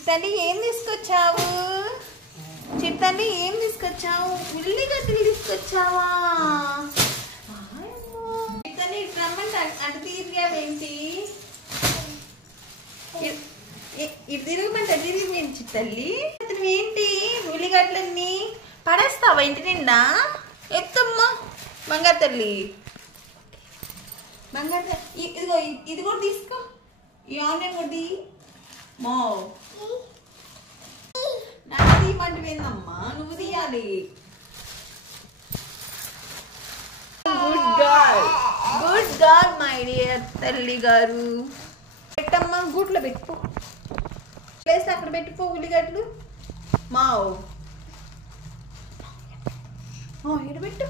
చిట్టండి ఏం తీసుకొచ్చావు? చిట్టండి ఏం తీసుకొచ్చావు? ఉల్లిగడ్డలు తీసుకొచ్చావా? చిట్టండి ఇటు రమ్మంటే అటు తిరిగావేంటి? ఇటు తిరగమంటే అటు తిరిగి చిట్టల్లి ఏంటి? ఉల్లిగడ్డలన్నీ పడేస్తావా ఇంటి నిండా? ఎత్తమ్మా బంగారు తల్లి, బంగారు తల్లి. ఇదిగో ఇది కూడా తీసుకో, ఈ ఆనియన్ కూడా తీ. మో నాకు తీయమంటే ఏందమ్మా, నువ్వు తీయాలి. Good girl, good girl my dear తల్లి గారు. పెట్టమ్మా, గూట్లో పెట్టుకో, ప్లేస్ అక్కడ పెట్టుకో ఉల్లిగడ్డలు. మావ్ ఎడబెట్టు.